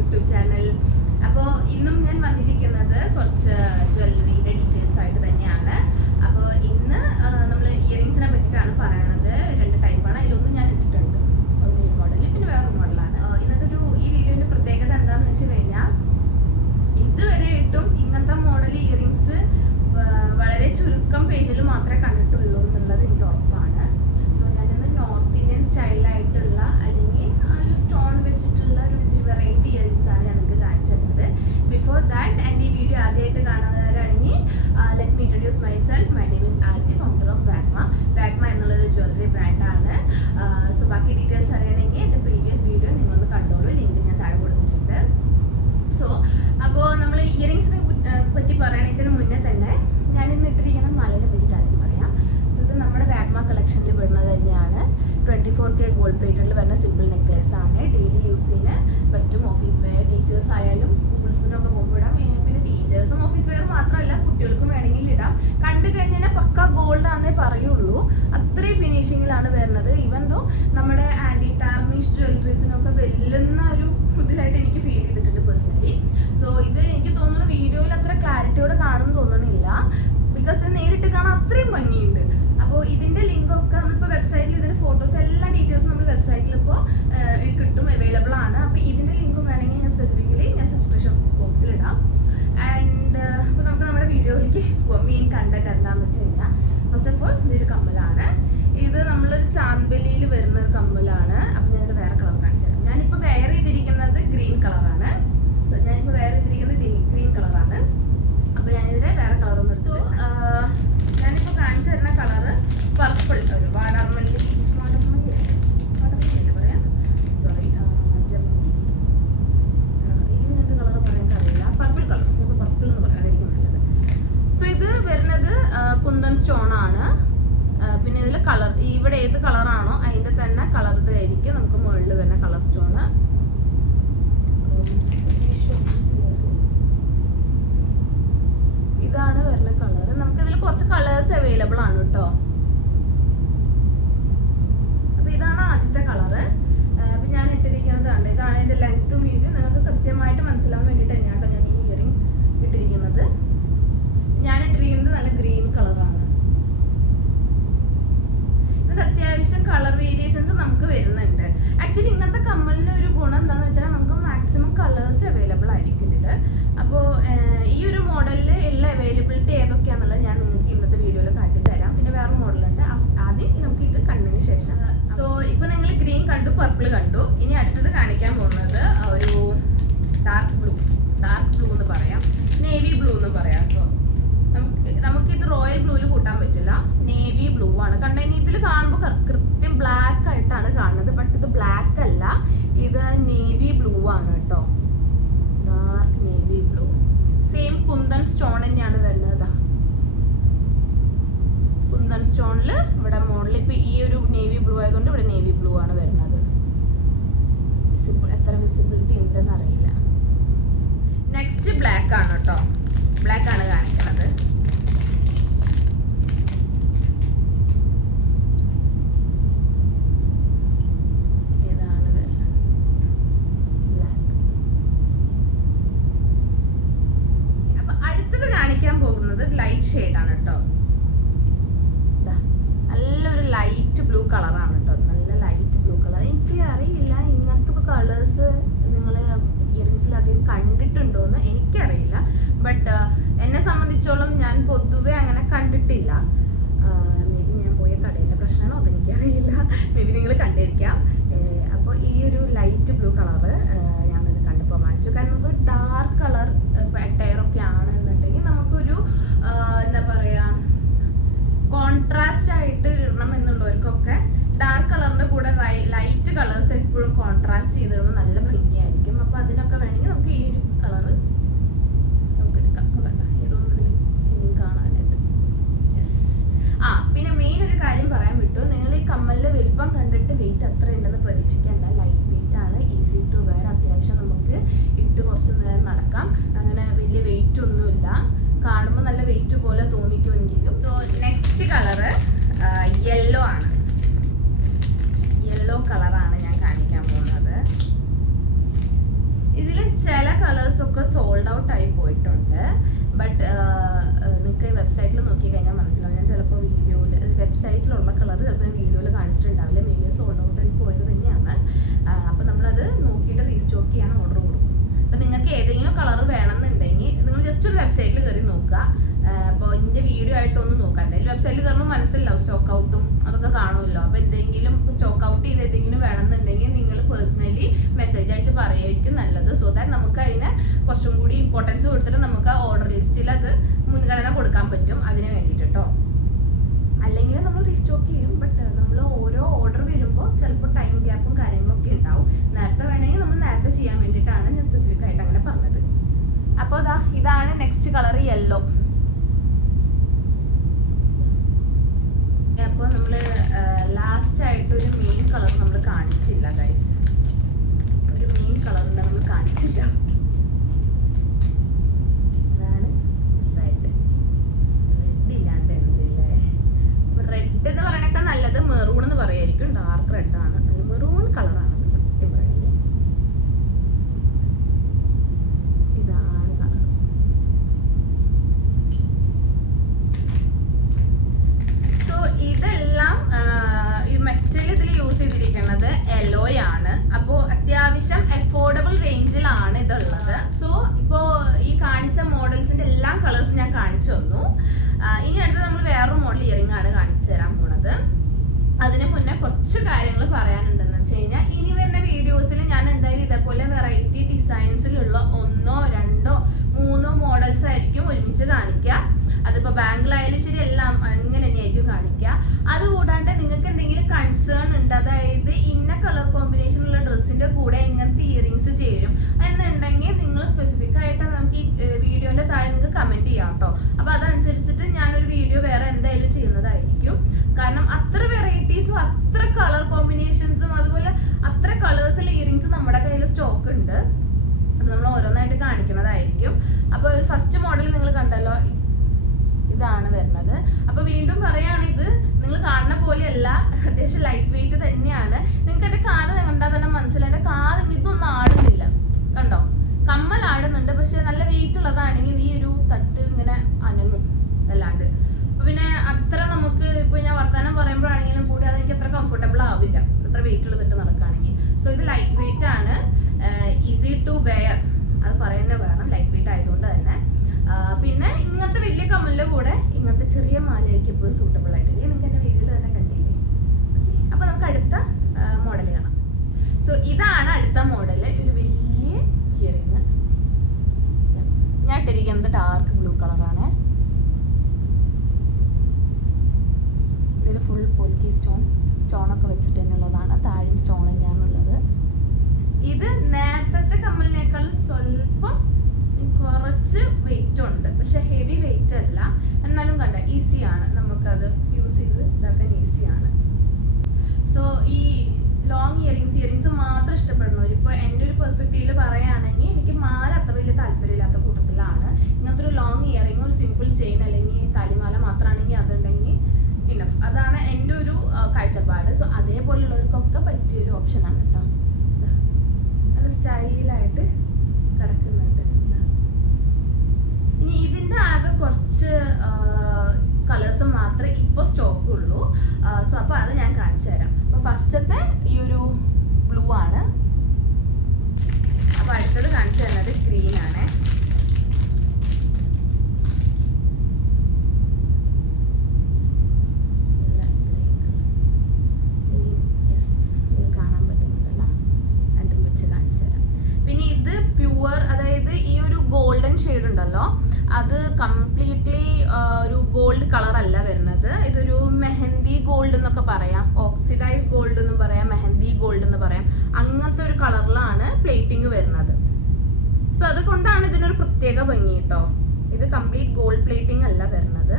YouTube channel. അപ്പോൾ ഇന്നും ഞാൻ വന്നിരിക്കുന്നത് കുറച്ച് ജ്വല്ലറിയുടെ ഡീറ്റെയിൽസ് ആയിട്ട് തന്നെയാണ്. അപ്പോൾ ഇന്ന് നമ്മൾ ഇയറിങ്സിനെ പറ്റിയിട്ടാണ് പറയണത്. 2 ടൈപ്പാണ്. അതിലൊന്നും ഞാൻ ഇട്ടിട്ടുണ്ട്, ഒന്ന് ഈ മോഡൽ, പിന്നെ വേറൊരു മോഡലാണ്. ഇന്നത്തെ ഈ വീഡിയോന്റെ പ്രത്യേകത എന്താണെന്ന് വെച്ച് കഴിഞ്ഞാൽ, ഇതുവരെയായിട്ടും ഇങ്ങനത്തെ മോഡൽ ഇയറിങ്സ് വളരെ ചുരുക്കം പേജിൽ മാത്രമേ കണ്ടിട്ടുള്ളൂ എന്നുള്ളത് എനിക്ക് ഉറപ്പാണ്. സോ ഞാനിന്ന് നോർത്ത് ഇന്ത്യൻ സ്റ്റൈലായിട്ടുള്ള അല്ലെങ്കിൽ ഒരു സ്റ്റോൺ വെച്ചിട്ടുള്ള ഒരു വെറൈറ്റി ഇയറിങ്സ് ആണ് ഞങ്ങൾക്ക് കാണിച്ചു തരുന്നത്. ബിഫോർ ദാറ്റ്, എൻ്റെ ഈ വീഡിയോ ആദ്യമായിട്ട് കാണുന്നവരാണെങ്കിൽ let me introduce myself. My name is ആർത്തി, ഫൗണ്ടർ ഓഫ് വാഗ്മ. വാഗ്മ എന്നുള്ളൊരു ജ്വല്ലറി ബ്രാൻഡാണ്. സോ ബാക്കി ഡീറ്റെയിൽസ് അറിയണമെങ്കിൽ എൻ്റെ പ്രീവിയസ് വീഡിയോ നിങ്ങളൊന്ന് കണ്ടോളൂ, ലിങ്ക് ഞാൻ താഴെ കൊടുത്തിട്ടുണ്ട്. സോ അപ്പോൾ നമ്മൾ ഇയറിങ്സിനെ പറ്റി പറയണതിന് മുന്നേ തന്നെ ഞാൻ ഇന്ന് ഇട്ടിരിക്കുന്ന മലനെ പറ്റിയിട്ട് ആദ്യം പറയാം. സോ ഇത് നമ്മുടെ വാഗ്മ കളക്ഷനിൽ പെടുന്നത് തന്നെയാണ്. 24K ഗോൾഡ് പ്ലേറ്റഡിൽ വരുന്ന സിമ്പിൾ നെക്ലേസ് ആണ്. ഡെയിലി യൂസിന് പറ്റും. ഓഫീസ് വെയർ, ടീച്ചേഴ്സ് ആയാലും സ്കൂൾസിനൊക്കെ പോകുമ്പോൾ ഇടാം. പിന്നെ ടീച്ചേഴ്സും ഓഫീസ് വെയർ മാത്രമല്ല, കുട്ടികൾക്കും വേണമെങ്കിൽ ഇടാം. കണ്ടു കഴിഞ്ഞാൽ പക്ക ഗോൾഡ് ആണെന്നേ പറയുള്ളൂ, അത്രയും ഫിനിഷിങ്ങിലാണ് വരുന്നത്. ഈവൻ ദോ നമ്മുടെ ആൻറ്റി ടാർണിഷ് ജ്വല്ലറീസിനൊക്കെ വെല്ലുന്ന ഒരു ഇതിലായിട്ട് എനിക്ക് ഫീൽ ചെയ്തിട്ടുണ്ട് പേഴ്സണലി. സോ ഇത് എനിക്ക് തോന്നുന്നു വീഡിയോയിൽ അത്ര ക്ലാരിറ്റിയോടെ കാണുമെന്ന് തോന്നുന്നില്ല, ബിക്കോസ് നേരിട്ട് കാണാൻ അത്രയും ഭംഗിയുണ്ട്. അപ്പോൾ ഇതിൻ്റെ ലിങ്കൊക്കെ നമ്മളിപ്പോൾ വെബ്സൈറ്റിൽ, ഇതിൻ്റെ ഫോട്ടോസ് എല്ലാ ഡീറ്റെയിൽസും നമ്മൾ വെബ്സൈറ്റിൽ ഇപ്പോൾ കിട്ടും, അവൈലബിൾ ആണ്. അപ്പോൾ ഇതിൻ്റെ ലിങ്ക് വേണമെങ്കിൽ ഞാൻ സ്പെസിഫിക്കലി ഞാൻ സബ്സ്ക്രിപ്ഷൻ ബോക്സിൽ ഇടാം. ആൻഡ് അപ്പോൾ നമുക്ക് നമ്മുടെ വീഡിയോയിലേക്ക് പോകാം. മെയിൻ കണ്ടന്റ് എന്താണെന്ന് വെച്ച് കഴിഞ്ഞാൽ, ഫസ്റ്റ് ഓഫ് ഓൾ ഇതൊരു കമ്മലാണ്. ഇത് നമ്മളൊരു ചാന്ദലിയിൽ വരുന്ന ഒരു കമ്മലാണ്. അപ്പോൾ ഞാനിത് വേറെ കളർ കാണിച്ചു തരാം. ഞാനിപ്പോൾ വെയർ ചെയ്തിരിക്കുന്നത് ഗ്രീൻ കളറാണ്. ഗ്രീൻ കളറാണ്. അപ്പോൾ ഞാനിതിനെ വേറെ കളറൊന്നും എടുത്തു. ഞാനിപ്പോൾ കാണിച്ചു തരുന്ന കളറ് പർപ്പിൾ, ഒരു വാടാർമല്ലി പറയാം, സോറി, ജമന്തി, ഇതിനെന്ത് കളർ പറയാൻ അറിയില്ല, പർപ്പിൾ കളർ, നമുക്ക് പർപ്പിൾ എന്ന് പറയാം, അതായിരിക്കും നല്ലത്. സോ ഇത് വരുന്നത് കുന്തൻ സ്റ്റോൺ ആണ്. പിന്നെ ഇതിൽ കളർ, ഇവിടെ ഏത് കളറാണോ അതിൻ്റെ തന്നെ കളർ ഇതായിരിക്കും നമുക്ക് മുകളിൽ വരുന്ന കളർ സ്റ്റോണ്. ഇതാണ് വരുന്ന കളർ. നമുക്ക് ഇതിൽ കുറച്ച് കളേഴ്സ് അവൈലബിൾ ആണ് കേട്ടോ. അപ്പൊ ഇതാണ് ആദ്യത്തെ കളറ്. അപ്പൊ ഞാൻ ഇട്ടിരിക്കുന്നതാണ്, ഇതാണ് എൻ്റെ ലെങ്ത്തും വീതി നിങ്ങൾക്ക് കൃത്യമായിട്ട് മനസ്സിലാവാൻ വേണ്ടിയിട്ട് തന്നെയാണ് ഞാൻ ഈ ഇയറിംഗ് ഇട്ടിരിക്കുന്നത്. ഞാൻ ഇട്ടിരിക്കുന്നത് നല്ല ഗ്രീൻ കളറാണ്. ഇത് അത്യാവശ്യം കളർ വേരിയേഷൻസ് നമുക്ക് വരുന്നുണ്ട്. ആക്ച്വലി ഇങ്ങനത്തെ കമ്മലിന് ഒരു ഗുണം എന്താണെന്ന് വെച്ചാൽ നമുക്ക് മാക്സിമം കളേഴ്സ് അവൈലബിൾ ആയിരിക്കും ഇതിൽ. അപ്പോൾ ഈ ഒരു മോഡലിൽ ഉള്ള അവൈലബിലിറ്റി ഏതൊക്കെയാണെന്നുള്ളത് ഞാൻ നിങ്ങൾക്ക് ഇന്നത്തെ വീഡിയോയിൽ കാട്ടിത്തരാം. പിന്നെ വേറെ മോഡലുണ്ട്, ആദ്യം നമുക്ക് ഇത് കണ്ടതിന് ശേഷം. സോ ഇപ്പോൾ നിങ്ങൾ ഗ്രീൻ കണ്ടു, പർപ്പിൾ കണ്ടു. ഇനി അടുത്തത് കാണിക്കാൻ പോകുന്നത് ഒരു ഡാർക്ക് ബ്ലൂ എന്ന് പറയാം, നേവി ബ്ലൂ എന്ന് പറയാം. അപ്പോൾ നമുക്കിത് റോയൽ ബ്ലൂവിൽ കൂട്ടാൻ പറ്റില്ല, നേവി ബ്ലൂ ആണ്. കണ്ടതിന് ഇതിൽ കാണുമ്പോൾ കൃത്യം ബ്ലാക്ക് ആയിട്ടാണ് കാണുന്നത്, ബട്ട് ഇത് ബ്ലാക്ക് അല്ല, ഇത് നേവി ബ്ലൂ ആണ് കേട്ടോ, dark navy blue. Same kundan stone തന്നെയാണ് വരുന്നത്. കുന്തൻ സ്റ്റോണിൽ ഇവിടെ മോഡൽ ഇപ്പൊ ഈ ഒരു നേവി ബ്ലൂ ആയതുകൊണ്ട് ഇവിടെ നേവി ബ്ലൂ ആണ് വരുന്നത്. എത്ര വിസിബിലിറ്റി ഉണ്ടെന്ന് അറിയില്ല. നെക്സ്റ്റ് ബ്ലാക്ക് ആണ് കേട്ടോ, ബ്ലാക്ക് ആണ് കാണിക്കുന്നത്. ലൈറ്റ് ഷെയ്ഡ് ആണ് കേട്ടോ, നല്ലൊരു ലൈറ്റ് ബ്ലൂ കളറാണ് കേട്ടോ, നല്ല ലൈറ്റ് ബ്ലൂ കളർ. എനിക്ക് അറിയില്ല ഇങ്ങനത്തെ കളേഴ്സ് നിങ്ങൾ ഇയറിങ്സിൽ അധികം കണ്ടിട്ടുണ്ടോയെന്ന് എനിക്കറിയില്ല, ബട്ട് എന്നെ സംബന്ധിച്ചോളം ഞാൻ പൊതുവെ അങ്ങനെ കണ്ടിട്ടില്ല. മേ ബി ഞാൻ പോയ കടയിലെ പ്രശ്നമാണോ അതെനിക്കറിയില്ല, മേ ബി നിങ്ങൾ കണ്ടിരിക്കാം. അപ്പോൾ ഈ ഒരു ലൈറ്റ് ബ്ലൂ കളറ് ഞാനത് കണ്ടപ്പോൾ വാങ്ങിച്ചു. കാരണം നമുക്ക് ഡാർക്ക് കളർ ടയറൊക്കെ ആണെന്നുണ്ടെങ്കിൽ നമുക്കൊരു എന്താ പറയുക, കോൺട്രാസ്റ്റ് ആയിട്ട് ഇടണം എന്നുള്ളവർക്കൊക്കെ ഡാർക്ക് കളറിൻ്റെ കൂടെ ലൈറ്റ് കളേഴ്സ് എപ്പോഴും കോൺട്രാസ്റ്റ് ചെയ്ത് ഇടുമ്പോൾ നല്ല ഭംഗിയായിരിക്കും. അപ്പോൾ അതിനൊക്കെ വേണമെങ്കിൽ നമുക്ക് ഈ ഒരു കളറ് നമുക്ക് എടുക്കാം. ഇതൊന്നും ഇതിൽ കാണാനായിട്ട്. യെസ്. പിന്നെ മെയിൻ ഒരു കാര്യം പറയാൻ വിട്ടു, നിങ്ങൾ ഈ കമ്മലിൻ്റെ വലിപ്പം കണ്ടിട്ട് വെയിറ്റ് എത്ര ഉണ്ട് കളേഴ്സൊക്കെ സോൾഡ് ഔട്ട് ആയി പോയിട്ടുണ്ട്. ബട്ട് നിങ്ങൾക്ക് വെബ്സൈറ്റിൽ നോക്കി കഴിഞ്ഞാൽ മനസ്സിലാവും. ഞാൻ ചിലപ്പോൾ വീഡിയോയിൽ വെബ്സൈറ്റിലുള്ള കളർ ചിലപ്പോൾ ഞാൻ വീഡിയോയിൽ കാണിച്ചിട്ടുണ്ടാവില്ല. വീഡിയോ സോൾഡ് ഔട്ട് ആയി പോയത് തന്നെയാണ്. അപ്പോൾ നമ്മളത് നോക്കിയിട്ട് റീസ്റ്റോക്ക് ചെയ്യാൻ ഓർഡർ കൊടുക്കും. അപ്പോൾ നിങ്ങൾക്ക് ഏതെങ്കിലും കളർ വേണമെന്നുണ്ടെങ്കിൽ നിങ്ങൾ ജസ്റ്റ് ഒരു വെബ്സൈറ്റിൽ കയറി നോക്കുക. അപ്പോൾ ഇതിൻ്റെ വീഡിയോ ആയിട്ടൊന്നും നോക്കാം. എന്തായാലും വെബ്സൈറ്റിൽ കയറുമ്പോൾ മനസ്സിലാവും സ്റ്റോക്ക് ഔട്ടും അതൊക്കെ കാണുമല്ലോ. അപ്പോൾ എന്തെങ്കിലും സ്റ്റോക്ക് ഔട്ട് ചെയ്ത് എന്തെങ്കിലും വേണമെന്നുണ്ടെങ്കിൽ നിങ്ങൾ പേഴ്സണലി മെസ്സേജ് അയച്ച് പറയുമായിരിക്കും നല്ലത്. സോ ദാറ്റ് നമുക്ക് അതിന് കുറച്ചും കൂടി ഇമ്പോർട്ടൻസ് കൊടുത്തിട്ട് നമുക്ക് ഓർഡർ ലിസ്റ്റിൽ അത് മുൻഗണന കൊടുക്കാൻ പറ്റും. അതിന് വേണ്ടിയിട്ട് കേട്ടോ. അല്ലെങ്കിൽ നമ്മൾ റീസ്റ്റോക്ക് ചെയ്യും. ബട്ട് നമ്മൾ ഓരോ ഓർഡർ വരുമ്പോൾ ചിലപ്പോൾ ടൈം ഗ്യാപ്പും കാര്യങ്ങളൊക്കെ ഉണ്ടാവും. നേരത്തെ വേണമെങ്കിൽ നമ്മൾ നേരത്തെ ചെയ്യാൻ വേണ്ടിയിട്ടാണ് ഞാൻ സ്പെസിഫിക് ആയിട്ട് അങ്ങനെ പറഞ്ഞത്. അപ്പോൾ ഇതാണ് നെക്സ്റ്റ് കളർ യെല്ലോ. അപ്പോൾ നമ്മൾ ലാസ്റ്റ് ആയിട്ട് ഒരു മെയിൻ കളർ നമ്മൾ കാണിച്ചില്ല ഗൈസ്. ഒരു മെയിൻ കളറിൻ്റെ നമ്മൾ കാണിച്ചില്ല. അതാണ് റെഡ്. റെഡ് ഇല്ലാണ്ട് എന്തില്ലേ. റെഡ് എന്ന് പറയണൊക്കെ നല്ലത് മെറൂൺ എന്ന് പറയായിരിക്കും. ഡാർക്ക് റെഡ് ആണ്, മെറൂൺ കളറാണ് സത്യം പറയുന്നത്. ഇതാണ് കളർ. സോ ഇതെല്ലാം ഈ മെറ്റൽ ഇതിൽ യൂസ് ചെയ്തിരിക്കുന്നത് യെല്ലോയാണ്. അപ്പോൾ അത്യാവശ്യം അഫോർഡബിൾ റേഞ്ചിലാണ് ഇതുള്ളത്. സോ ഇപ്പോൾ ഈ കാണിച്ച മോഡൽസിന്റെ എല്ലാ കളേഴ്സും ഞാൻ കാണിച്ചു തന്നു. ഇനി അടുത്ത് നമ്മൾ വേറൊരു മോഡൽ ഇയറിംഗ് ആണ് കാണിച്ചു തരാൻ പോണത്. അതിന് മുന്നേ കുറച്ച് കാര്യങ്ങൾ പറയാനുണ്ടെന്ന് വെച്ച് കഴിഞ്ഞാൽ ഇനി വരുന്ന വീഡിയോസിൽ ഞാൻ എന്തായാലും ഇതേപോലെ വെറൈറ്റി ഡിസൈൻസിലുള്ള 1, 2, 3 മോഡൽസ് ആയിരിക്കും ഒരുമിച്ച് കാണിക്കുക. അതിപ്പോൾ ബാങ്കിലായാലും ശരി എല്ലാം അങ്ങനെ തന്നെയായിരിക്കും കാണിക്കുക. അതുകൂടാണ്ട് നിങ്ങൾക്ക് എന്തെങ്കിലും കൺസേൺ ഉണ്ട്, അതായത് ഇന്ന കളർ കോമ്പിനേഷനുള്ള ഡ്രസ്സിന്റെ കൂടെ ഇങ്ങനത്തെ ഇയറിങ്സ് ചേരും എന്നുണ്ടെങ്കിൽ നിങ്ങൾ സ്പെസിഫിക് ആയിട്ട് നമുക്ക് ഈ വീഡിയോന്റെ താഴെ നിങ്ങൾക്ക് കമന്റ് ചെയ്യാം കേട്ടോ. അപ്പോൾ അതനുസരിച്ചിട്ട് ഞാനൊരു വീഡിയോ വേറെ എന്തായാലും ചെയ്യുന്നതായിരിക്കും. കാരണം അത്ര വെറൈറ്റീസും അത്ര കളർ കോമ്പിനേഷൻസും അതുപോലെ അത്ര കളേഴ്സിൽ ഇയറിങ്സ് നമ്മുടെ കയ്യിൽ സ്റ്റോക്ക് ഉണ്ട്. അത് നമ്മൾ ഓരോന്നായിട്ട് കാണിക്കുന്നതായിരിക്കും. അപ്പോൾ ഒരു ഫസ്റ്റ് മോഡൽ നിങ്ങൾ കണ്ടല്ലോ, ഇതാണ് വരുന്നത്. അപ്പൊ വീണ്ടും പറയാണ്, ഇത് നിങ്ങൾ കാണുന്ന പോലെയല്ല, അത്യാവശ്യം ലൈറ്റ് വെയിറ്റ് തന്നെയാണ്. നിങ്ങൾക്ക് എന്റെ കാത് കണ്ടാൽ തന്നെ മനസ്സിലായി. എന്റെ കാത് ഇതൊന്നും ആടുന്നില്ല, കണ്ടോ? കമ്മൽ ആടുന്നുണ്ട്, പക്ഷെ നല്ല വെയിറ്റ് ഉള്ളതാണെങ്കിൽ ഈ ഒരു തട്ട് ഇങ്ങനെ അനങ്ങും അല്ലാണ്ട്. അപ്പൊ പിന്നെ അത്ര നമുക്ക് ഇപ്പൊ ഞാൻ വർത്താനം പറയുമ്പോഴാണെങ്കിലും കൂടി അതെനിക്ക് അത്ര കംഫർട്ടബിൾ ആവില്ല, അത്ര വെയിറ്റ് ഉള്ളതിട്ട് നടക്കുകയാണെങ്കിൽ. സോ ഇത് ലൈറ്റ് വെയിറ്റ് ആണ്, ഈസി ടു വെയർ, അത് പറയുന്നത് വേണം, ലൈറ്റ് വെയിറ്റ് ആയതുകൊണ്ട് തന്നെ. പിന്നെ ഇങ്ങനത്തെ വലിയ കമ്മലിന്റെ കൂടെ ഇങ്ങനത്തെ ചെറിയ മാലയായിരിക്കും എപ്പോഴും സൂട്ടബിൾ ആയിട്ടില്ലേ. നിങ്ങൾക്ക് എന്റെ വീഡിയോയിൽ തന്നെ കണ്ടില്ലേ. അപ്പൊ നമുക്ക് അടുത്ത മോഡൽ കാണാം. സോ ഇതാണ് അടുത്ത മോഡൽ. ഒരു വലിയ ഇയറിങ്. ഞാൻ ഇട്ടിരിക്കുന്നത് ഡാർക്ക് ബ്ലൂ കളറാണ്. ഇതിൽ ഫുൾ പോൽക്കി സ്റ്റോണൊക്കെ വെച്ചിട്ട് തന്നെയുള്ളതാണ്. താഴെയും സ്റ്റോൺ തന്നെയാണുള്ളത്. ഇത് നേരത്തെ കമ്മലിനേക്കാൾ സ്വല്പം കുറച്ച് വെയിറ്റ് ഉണ്ട്, പക്ഷെ ഹെവി വെയിറ്റ് അല്ല. എന്നാലും കണ്ട ഈസിയാണ്, നമുക്കത് യൂസ് ചെയ്ത് ഇതാക്കാൻ ഈസിയാണ്. സോ ഈ ലോങ് ഇയറിങ്സ് മാത്രം ഇഷ്ടപ്പെടുന്നവർ, ഇപ്പോൾ എൻ്റെ ഒരു പെർസ്പെക്റ്റീവിൽ പറയുകയാണെങ്കിൽ എനിക്ക് മാല അത്ര വലിയ താല്പര്യമില്ലാത്ത കൂട്ടത്തിലാണ്. ഇങ്ങനത്തെ ഒരു ലോങ് ഇയറിങ്, ഒരു സിമ്പിൾ ചെയിൻ അല്ലെങ്കിൽ താലിമാല മാത്രമാണെങ്കിൽ അതുണ്ടെങ്കിൽ ഇനഫ്. അതാണ് എൻ്റെ ഒരു കാഴ്ചപ്പാട്. സോ അതേപോലെയുള്ളവർക്കൊക്കെ പറ്റിയൊരു ഓപ്ഷനാണ് കേട്ടോ. അത് സ്റ്റൈലായിട്ട് കിടക്കുന്നുണ്ട്. ഇനി ഇതിന്റെ ആകെ കുറച്ച് കളേഴ്സ് മാത്രമേ ഇപ്പോൾ സ്റ്റോക്ക് ഉള്ളൂ. സോ അപ്പോൾ അത് ഞാൻ കാണിച്ചു തരാം. അപ്പോൾ ഫസ്റ്റത്തെ ഈ ഒരു ബ്ലൂ ആണ്. അപ്പോൾ അടുത്തത് കാണിച്ചു തരുന്നത് ഗ്രീൻ ആണ്. കാണാൻ പറ്റുന്നുണ്ടല്ലോ, രണ്ടും വെച്ച് കാണിച്ചു തരാം. പിന്നെ ഇത് പ്യുവർ, അതായത് ഈ ഒരു ഗോൾഡൻ ഷെയ്ഡ് ഉണ്ടല്ലോ, അത് കംപ്ലീറ്റ്ലി ഒരു ഗോൾഡ് കളർ അല്ല വരുന്നത്. ഇതൊരു മെഹന്തി ഗോൾഡ് എന്നൊക്കെ പറയാം, ഓക്സിഡൈസ് ഗോൾഡ് എന്നും പറയാം, മെഹന്തി ഗോൾഡ് എന്ന് പറയാം. അങ്ങനത്തെ ഒരു കളറിലാണ് പ്ലേറ്റിംഗ് വരുന്നത്. സോ അതുകൊണ്ടാണ് ഇതിനൊരു പ്രത്യേക ഭംഗി കേട്ടോ. ഇത് കംപ്ലീറ്റ് ഗോൾഡ് പ്ലേറ്റിംഗ് അല്ല വരുന്നത്.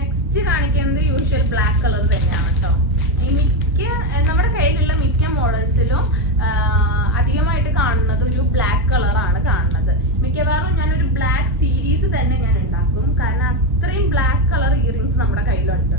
നെക്സ്റ്റ് കാണിക്കുന്നത് യൂഷ്വൽ ബ്ലാക്ക് കളർ തന്നെയാണ് കേട്ടോ. നമ്മുടെ കയ്യിലുള്ള മിക്ക മോഡൽസിലും അധികമായിട്ട് കാണുന്നത് ഒരു ബ്ലാക്ക് കളറാണ് കാണുന്നത്. മിക്കവാറും ഞാനൊരു ബ്ലാക്ക് സീരീസ് തന്നെ ഞാൻ ഉണ്ടാക്കും, കാരണം അത്രയും ബ്ലാക്ക് കളർ ഇയറിങ്സ് നമ്മുടെ കയ്യിലുണ്ട്.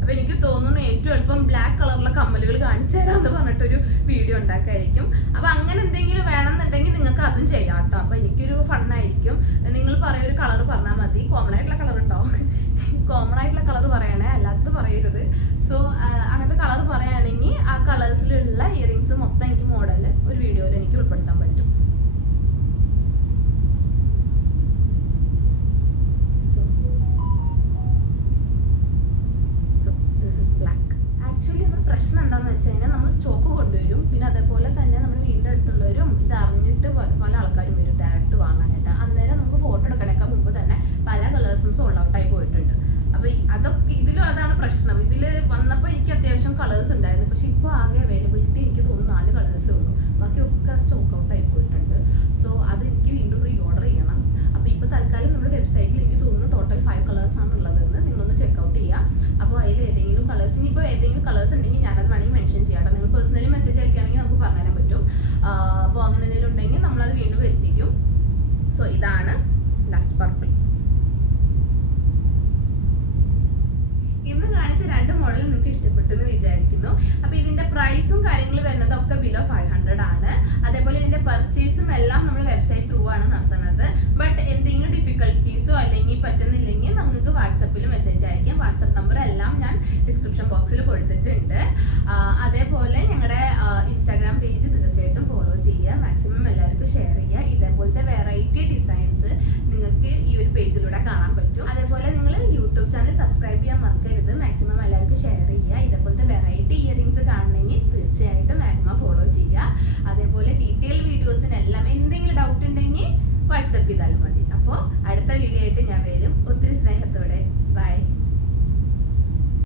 അപ്പൊ എനിക്ക് തോന്നുന്നു ഏറ്റവും എളുപ്പം ബ്ലാക്ക് കളറിലെ കമ്മലുകൾ കാണിച്ചു തരാമെന്ന് പറഞ്ഞിട്ടൊരു വീഡിയോ ഉണ്ടാക്കായിരിക്കും. അപ്പൊ അങ്ങനെ എന്തെങ്കിലും വേണമെന്നുണ്ടെങ്കിൽ നിങ്ങൾക്ക് അതും ചെയ്യാം കേട്ടോ. അപ്പൊ എനിക്കൊരു ഫണ്ണായിരിക്കും. നിങ്ങൾ പറയൊരു കളർ പറഞ്ഞാൽ മതി. കോമൺ ആയിട്ടുള്ള കളർ ഉണ്ടോ? കോമൺ ആയിട്ടുള്ള കളർ പറയണേ, അല്ലാത്തത് പറയരുത്. സോ അങ്ങനത്തെ കളർ പറയുകയാണെങ്കിൽ ആ കളേഴ്സിലുള്ള ഇയറിങ്സ് മൊത്തം എനിക്ക് മോഡൽ ഒരു വീഡിയോയിൽ എനിക്ക് ഉൾപ്പെടുത്താൻ പറ്റും. ആക്ച്വലി നമ്മുടെ പ്രശ്നം എന്താണെന്ന് വെച്ച് കഴിഞ്ഞാൽ നമ്മൾ സ്റ്റോക്ക് കൊണ്ടുവരും, പിന്നെ അതേപോലെ തന്നെ നമ്മൾ വീടിൻ്റെ അടുത്തുള്ളവരും ഇത് അറിഞ്ഞിട്ട് പല ആൾക്കാരും വരും ഡയറക്റ്റ് വാങ്ങാനായിട്ട്. അന്നേരം നമുക്ക് ഫോട്ടോ എടുക്കണേക്കാൾ മുമ്പ് തന്നെ പല കളേഴ്സും സോൾഡ് ഔട്ടായി പോയിട്ടുണ്ട്. അപ്പോൾ അതൊക്കെ ഇതിലും അതാണ് പ്രശ്നം. ഇതിൽ വന്നപ്പോൾ എനിക്ക് അത്യാവശ്യം കളേഴ്സ് ഉണ്ടായിരുന്നു, പക്ഷെ ഇപ്പോൾ ആകെ അവൈലബിലിറ്റി എനിക്ക് തോന്നുന്നു 4 കളേഴ്സേ ഉള്ളൂ. ബാക്കിയൊക്കെ സ്റ്റോക്ക് ഔട്ടായി പോയിട്ടുണ്ട്. സോ അത് എനിക്ക് വീണ്ടും റീ ഓർഡർ ചെയ്യണം. അപ്പോൾ ഇപ്പോൾ തൽക്കാലം നമ്മുടെ വെബ്സൈറ്റിൽ എനിക്ക് തോന്നുന്നു ടോട്ടൽ 5 കളേഴ്സാണ് ഉള്ളതെന്ന് നിങ്ങളൊന്ന് ചെക്കൗട്ട് ചെയ്യുക. അപ്പോൾ അതിൽ ഏതെങ്കിലും കളേഴ്സ്, ഇനിയിപ്പോൾ ഏതെങ്കിലും കളേഴ്സ് ഉണ്ടെങ്കിൽ ഞാനത് വേണമെങ്കിൽ മെൻഷൻ ചെയ്യാം കേട്ടോ. നിങ്ങൾ പേഴ്സണലി മെസ്സേജ് അയക്കുകയാണെങ്കിൽ നമുക്ക് പറഞ്ഞുതരാൻ പറ്റും. അപ്പോൾ അങ്ങനെ എന്തെങ്കിലും ഉണ്ടെങ്കിൽ നമ്മളത് വീണ്ടും വരുത്തിക്കും. സോ ഇതാണ് ലാസ്റ്റ് പർപ്പിൾ. ഇന്ന് കാണിച്ച 2 മോഡൽ നിങ്ങൾക്ക് ഇഷ്ടപ്പെട്ടെന്ന് വിചാരിക്കുന്നു. അപ്പോൾ ഇതിന്റെ പ്രൈസും കാര്യങ്ങളും വരുന്നത് ഒക്കെ ബിലോ 500 ആണ്. അതേപോലെ ഇതിന്റെ പർച്ചേസും എല്ലാം നമ്മൾ വെബ്സൈറ്റ് ത്രൂ ആണ് നടത്തുന്നത്. ബട്ട് എന്തെങ്കിലും ഡിഫിക്കൽട്ടീസോ അല്ലെങ്കിൽ പറ്റുന്നില്ലെങ്കിൽ നിങ്ങൾക്ക് വാട്സപ്പിൽ മെസ്സേജ് അയക്കാം. വാട്സപ്പ് നമ്പർ എല്ലാം ഞാൻ ഡിസ്ക്രിപ്ഷൻ ബോക്സിൽ കൊടുത്തിട്ടുണ്ട്. അതേപോലെ